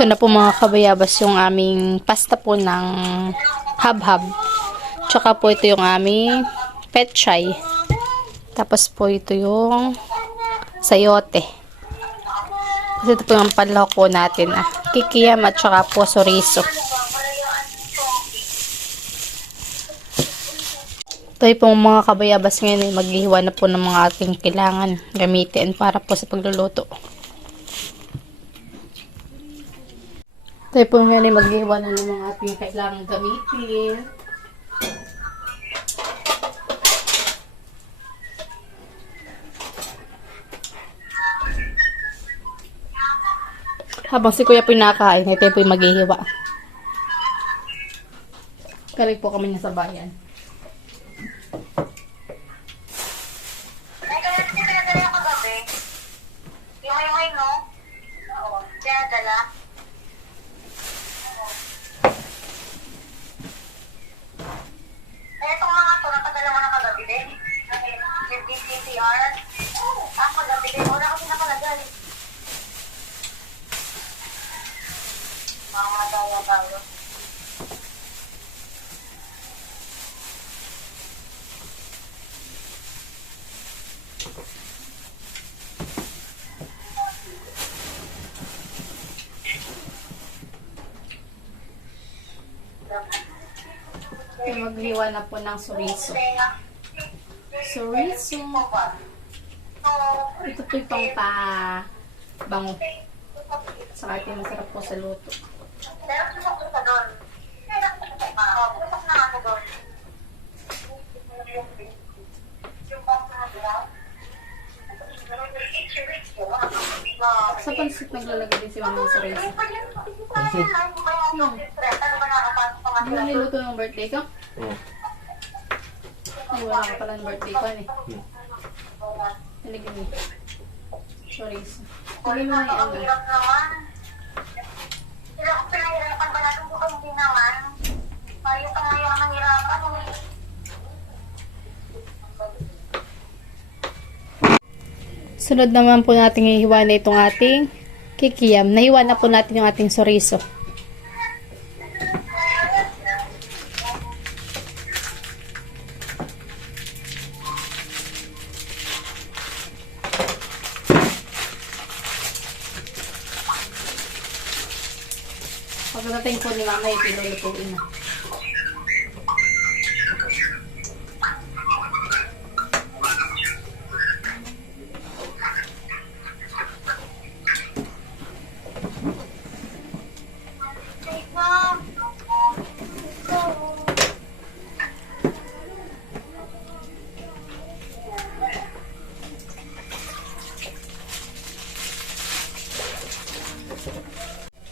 Ito na po mga kabayabas yung aming pasta po ng habhab. Tsaka po ito yung aming petchay. Tapos po ito yung sayote. Kasi ito po yung panlahok po natin. Kikiyam at tsaka po chorizo. Ito po mga kabayabas ngayon ay maghihiwa na po ng mga ating kailangan gamitin para po sa pagluluto. Tayo po ngayon ay maghihiwa na ng mga ating kailangan gamitin. Habang si Kuya po yung nakakain, tayo po yung maghihiwa. Galing po kami niya sa bayan. Maghiwa na po ng chorizo. Chorizo. Ito po yung pang bango. Saka ito masarap po sa luto. Sa pansit naglalagay din si Mama sa chorizo. Pansit? Hindi mo niluto ng birthday ko? Oo. Ay, wala ka pala ng birthday ko eh. Nalagyan mo. Chorizo. Hindi mo na yung sunod naman po natin ihiwa na itong ating kikiyam. Nahiwa na po natin yung ating chorizo. Pagdating po ni Mama, ipilulutuin na.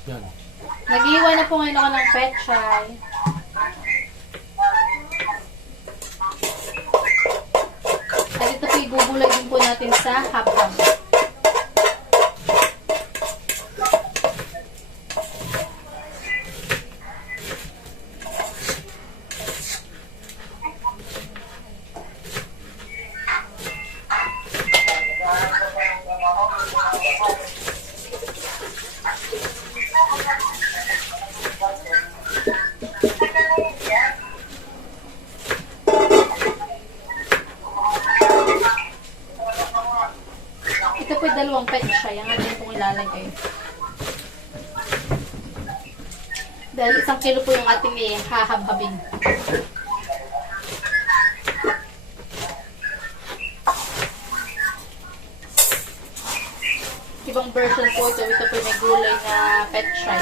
Yan. Nag-iwan na po ngayon ako ng petchay. At ito po igugulay din po natin sa habhab. Ito po yung dalawang petchay. Ang atin pong ilalagay. Dahil 1 kilo po yung ating hahabhabin. Ibang version po ito. Ito po may gulay na petchay.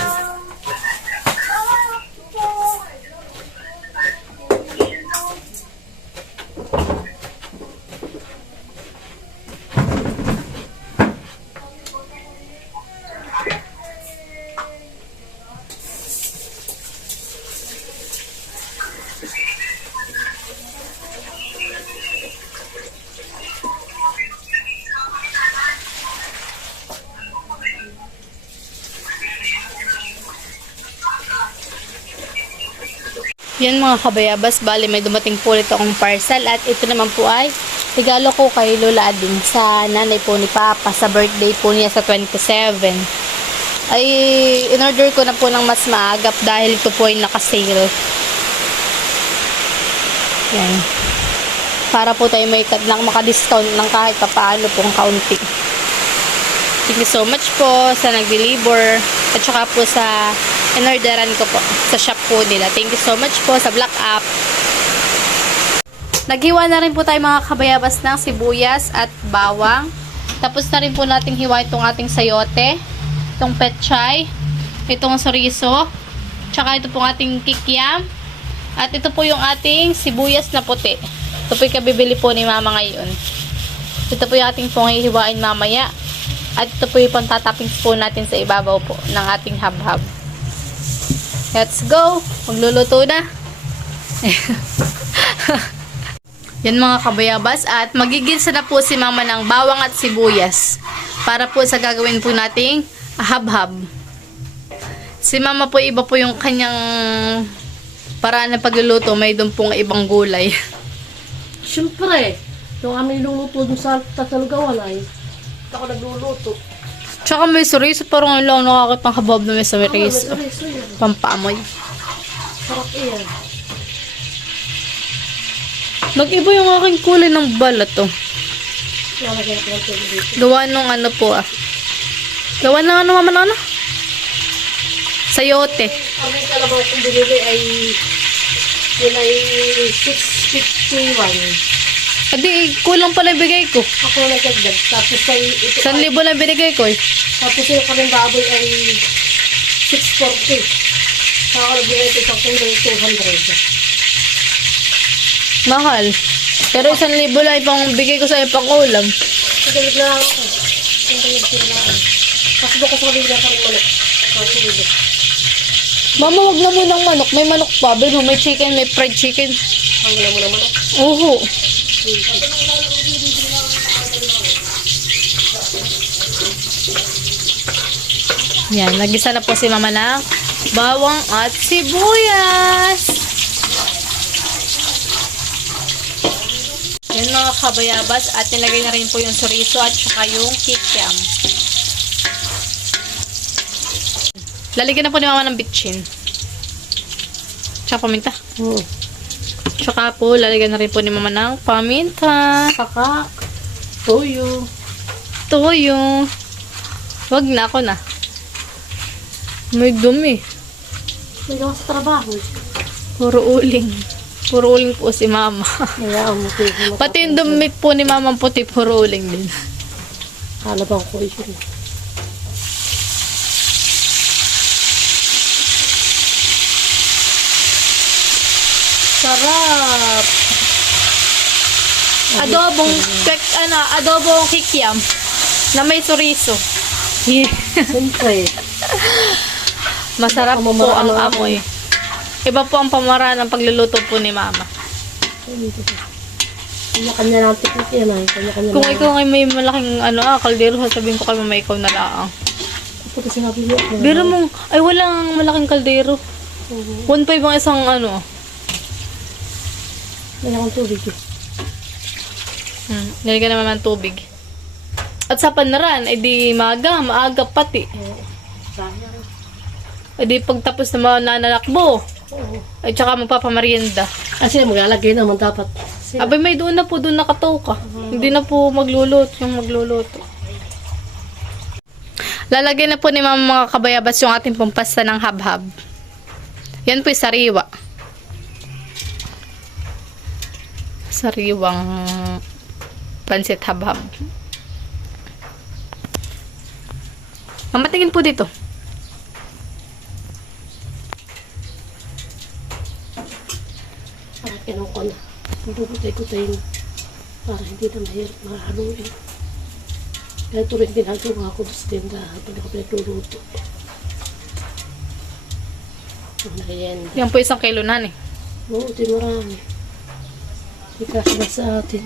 Yan mga kabayabas, bali may dumating po ulit akong parcel at ito naman po ay regalo ko kay Lola Ading sa nanay po ni Papa sa birthday po niya sa 27. ay in-order ko na po ng mas maagap dahil ito po ay naka-sale. Yan. Para po tayo may maka-discount ng kahit papaano pong kaunti. Thank you so much po sa nag-deliver at saka po sa in-orderan ko po sa shop po nila. Thank you so much po sa Black App. Naghiwa na rin po tayo mga kabayabas ng sibuyas at bawang. Tapos na rin po nating hiwa itong ating sayote, itong petchay, itong chorizo, tsaka ito pong ating kikiam, at ito po yung ating sibuyas na puti. Ito po yung kabibili po ni mama ngayon. Ito po yung ating pong hihiwain mamaya. At ito po yung pantatappings po natin sa ibabaw po ng ating habhab. Let's go! Magluluto na! Yan mga kabayabas, at magigilsa na po si mama ng bawang at sibuyas para po sa gagawin po nating habhab. Si mama po iba po yung kanyang paraan ng pagluluto, may doon pong ibang gulay. Siyempre, yung aming luluto dun sa Tatalgawan ay ako nagluluto. Tsaka may chorizo, parang lang nakakitang habhab na may chorizo. Pampaamoy. Sarap iyan. Nag-iba yung aking kulay ng balat to. Lalagyan ko lang tubig dito. Gawa nung ano po Gawa ng ano mama na ano? Sayote. Ang kalabaw kong binili ay yun ay 651. Adi, kulang pala ibigay ko. Ako na nagdagdag. Tapos ay ito 1,000 lang binigay ko eh. tapos yung kaming baboy ay 640. Saka ako nagbigay ito sa kung 200. Mahal. Pero 1,000 lang ipang bigay ko sa ipang ulam. Nagalig na ako. Nagalig na ako. Tapos doon ko sa kabila ka rin manok. Kasi Mama, wag na munang manok. May manok pa. Pero may chicken, may fried chicken. ang wala mo na manok. Oho. Yan, nagisa na po si mama ng bawang at sibuyas. Yan mga kabayabas, at nilagay na rin po yung chorizo at saka yung kikiam. Lalagyan na po ni mama ng bitchin. Tsaka paminta. Oo. Tsaka po, lalagyan na rin po ni mama ng paminta. Saka toyo. Toyo. Wag na, ako na. May dumi. May gawa sa trabaho. Puro uling. Puro uling po si mama. Kaya ang muti. Pati yung dumi po ni mama puti, puro uling din. Halabang ko yun. Sarap. Adobong kikiam na may chorizo. Siyempre. Masarap po ang amoy. Iba po ang pamaraan ng pagluluto po ni mama. Kanya-kanya lang tikit yan ay. Kanya-kanya Kung lang. ikaw ay may malaking kaldero, sasabihin ko kay mama, ikaw na lang. Ako kasi sabi niya. Pero mong, ay walang malaking kaldero. 1.5 ang isang ano. May akong tubig eh. Nilagyan naman ng tubig. At sa panaran, edi maaga pati. Sayang. Edi pagtapos na nananakbo, Oo. ay tsaka magpapamarienda. Kasi maglalagay naman dapat. Abay may doon na po, doon nakataw ka. Hindi na po magluluto, yung magluluto. Lalagay na po ni mama mga kabayabas yung ating pampasta ng habhab. Yan po yung sariwa. Sariwang pansit habhab. Mamatingin po dito. Para kinuha na. Bubutay-kutay para hindi na mahirap mahaluin. Kaya ito rin ginagawa ko sa tindahan pag ako pinagluluto. Ang merienda. Yan po 1 kilo na eh. Oo, di marami. Di kasya sa atin.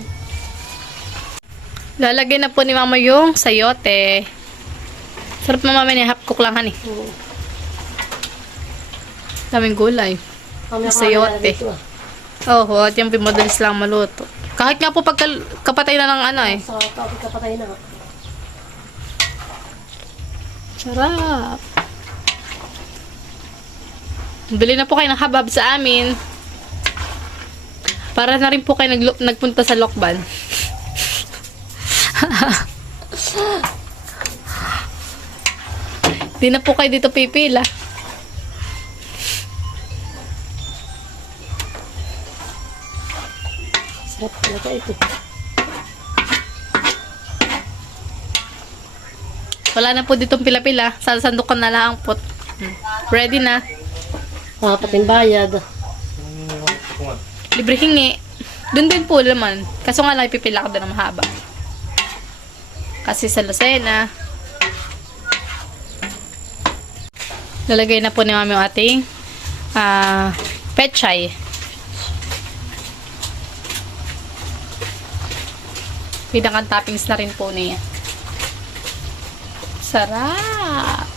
Lalagay na po ni mama yung sayote. Sarap na mama, half cook lang han eh. Oo. Daming gulay. Mamaya ko Sayote. na dito, ah. Oo, at yung madalis lang maluto. Kahit nga po pagka kapatay na ng ano eh. Sa kapatay na. Sarap. Bili na po kayo ng habab sa amin. Para na rin po kayo nagpunta sa Lokban. Di na po kayo dito pipila. Sarap talaga ito. Wala na po ditong pila-pila. Sasandukan na lang ang pot. Ready na. Pating bayad. Libre hingi. Doon din po laman. Kaso nga lang ipipila ka doon ng mahaba. Kasi sa Lucena. Lalagay na po ni Mami yung ating pechay. Pinakang toppings na rin po niya. Sarap!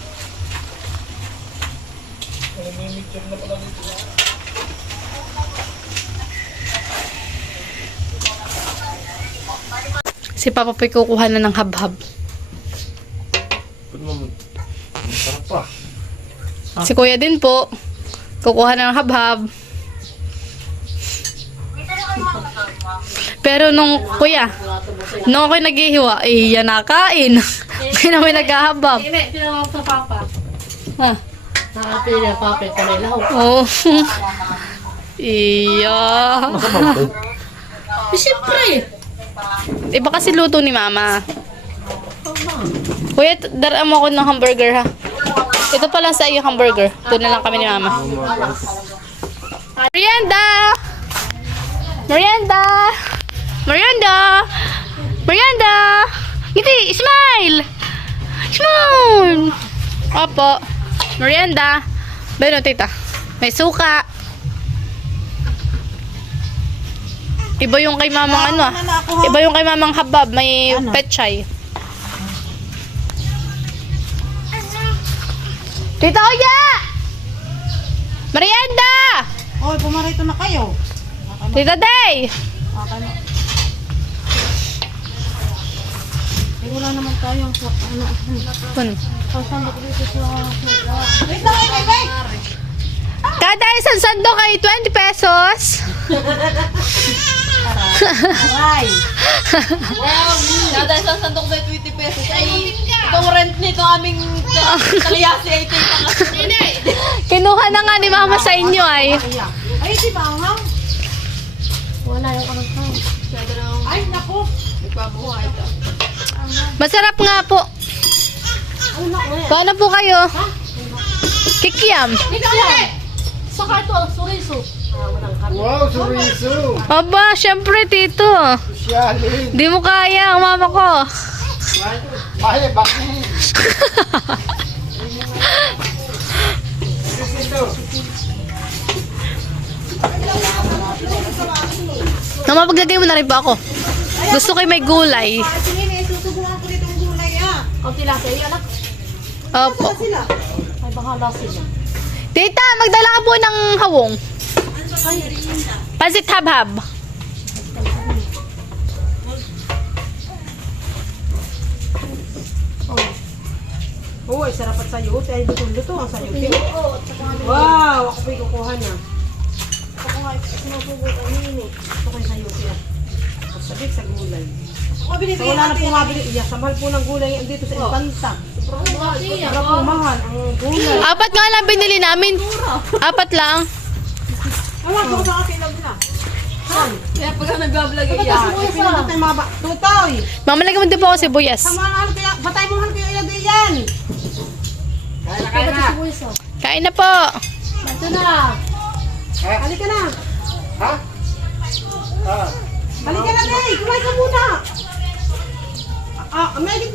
Si Papa po'y kukuha na ng habhab. Pwede mo. Sarap pa. Si Kuya din po. Kukuha na ng habhab. Pero nung Kuya, nung ako'y naghihiwa, yan nakain. Hindi namin naghahabab. Hindi, tinawag sa papa. Ha? Nakapili ang papa yung kamay lahaw. Oh. Iya. Masarap po. Siyempre! Iba kasi luto ni Mama. Kuya, daraan mo ako ng hamburger ha. Ito pala sa iyo hamburger. Ito na lang kami ni Mama. Merienda! Merienda! Merienda! Merienda! Ngiti! Smile! Smile! Opo. Merienda. Beno, tita. May suka. Iba yung kay mamang ano ah. Iba yung kay mamang habab. May pechay. Tita Oya! Merienda! Oy, pumarito na kayo. Tita Day! Okay na. Eh, wala naman tayong ano. Kun. Pasambok dito sa... Wait lang, wait. Kada isang sandok ay 20 pesos. Aray. Kada isang sandok na 20 pesos ay itong rent nito aming kaliyasi ay ito yung Kinuha na nga ni Mama sa inyo ay. Ay, di ba ang ham? Wala yung anong tao. Ay, naku. nagpabuhay ito. Masarap nga po. Kano po kayo? Kikiam. Saka ito, suriso. Wow, chorizo! Aba, syempre tito. Sosyalin! Di mo kaya ang mama ko. Bahay, bakit? Mapaglagay mo na rin ba ako? Gusto ko may gulay. Sige, susubukan ko dito ang gulay, ah. Kaunti lang sa iyo, anak. Opo. Sila. Ay, bahala sila. Tita, magdala ka po ng hawong. Pansit habhab. Oo, ay sarap at sayo. Ay, luto-luto ang sayo. Wow, ako po'y kukuha na. Ako nga, sinusubo ang nini. Ito ko'y sayo siya. Sabik sa gulay. So, wala na po mabili. Iya, sa mahal po ng gulay dito sa Infanta. Sobrang po mahal ang gulay. Apat nga lang binili namin. Apat lang. Ewan ko sa akin lang na. Kaya pagka nag-vlog Batas yan, mo yung pinatay mga ba? Tutoy! Mamalagay mo din po ako sibuyas. Samahan kaya, batay mo kaya ilagay yan! Kain na po. Ito na. Halika na! Ha? Halika na, Day! Kumain ka muna! Mainit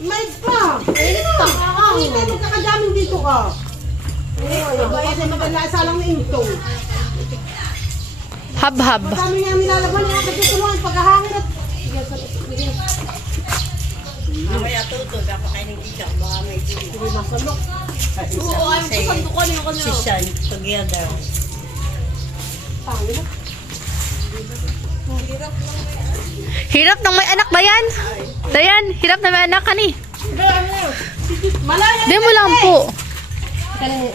mainit pa! Mainit pa! Hindi tayo magkakadaming dito ka! Kasi magkalaasa lang na intong. Habhab. Madami nga nilalaban nga kasi tulungan paghahangin at... oo, ay masasandukan yung kanila. Hirap ng may anak ba yan? Dayan, hirap na may anak ka ni. Malaya! Di mo lang po. Kaya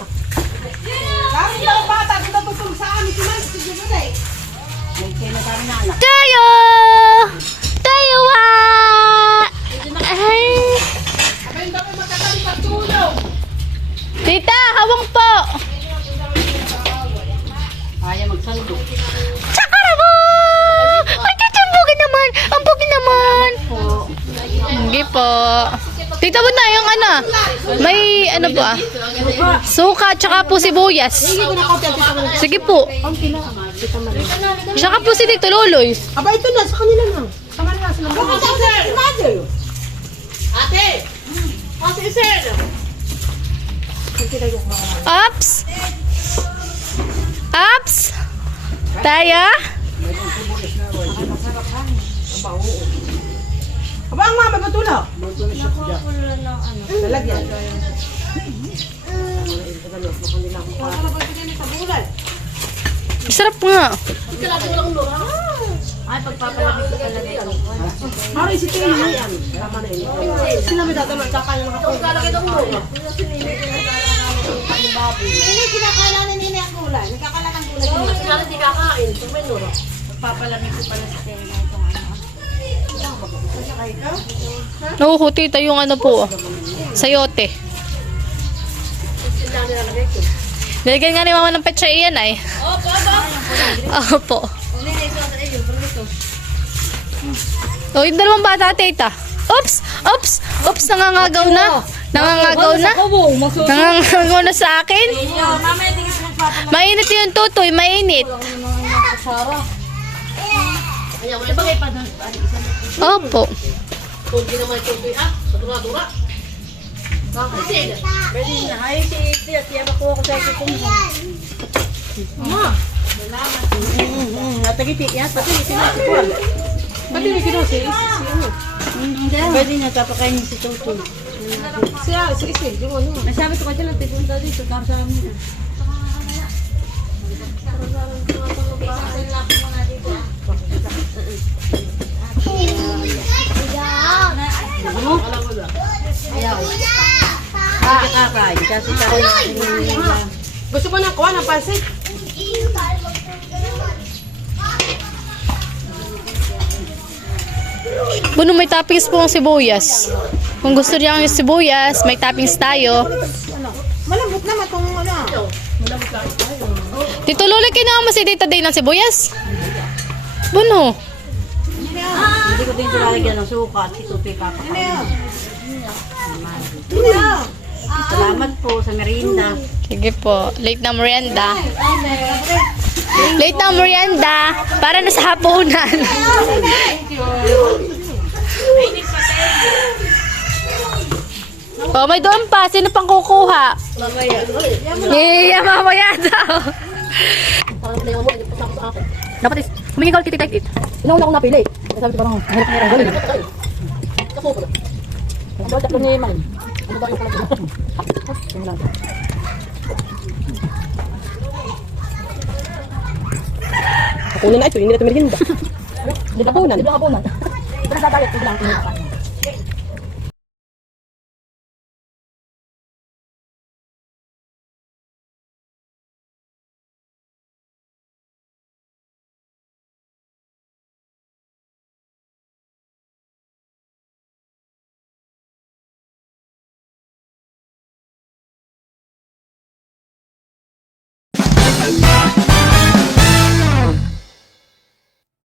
po. Tita mo na yung ano. May ano po ah. Suka, tsaka po sibuyas. Sige po. Tsaka po si Tito Loloy. Aba, ito na, sa kanila na. Sa kanila sila. Ate! Ate, sir! Ups! Ups! Tayo? Aba, ang mama, batula. Lalagyan. Sarap nga. Ay, pagpapalabit ko talaga ito. Mara, isipin mo yan. Tama na yun. Sila may dadama, kakaya na kapag. Lalagay ito mo. Kinakala na nila ang gulay. Nagkakala ng gulay. Kaya hindi kakain. Ito may nuro. Pagpapalamit ko pala sa tenga itong ano. Naku, tita, yung ano po. Sayote. Nilagyan nga ni mama ng petsa iyan ay. Opo. O, yung dalawang bata, tita. Oops! Oops! Oops! Nangangagaw na. Nangangagaw na. Nangangagaw na sa akin. Mainit yung tutoy. Mainit. Opo. Hindi naman ito. Sa dura-dura. Pwede na. Ay, siya nakuha ko sa ito kung Natagiti yan. Pati sinasikuan. Pati ni kinusi. pwede na papakainin si Toto. Siya, isi. Yung ano. Nasabi ko kasi lang, tipunta dito. Para sa amin. Ayaw. Hindi kakain. Kasi kakain. Gusto mo na kuha ng pansit? Buno, may toppings po ang sibuyas. Kung gusto niya yung sibuyas, may toppings tayo. Malambot naman itong ano. Tito Lolo, kailangan mo si Tita Day ng sibuyas? Buno. Hindi ko din lalagyan ng suka at ito papakainin. Salamat po sa merienda. Sige po. Late na merienda. Late na merienda. Para na sa hapunan. Oh, may doon pa. Sino pang kukuha? Yeah, mamaya daw. Dapat is, humingi ka ulit titig-tit. Inauna akong napili. Sabi ko parang mahirap na gawin. Ang daw tatlo ni Ma'am. Ano daw yung pala? Kapunan na ito, hindi na ito merienda. Hindi kapunan. Hindi kapunan. Ito na dadayat, hindi lang ito. Bye.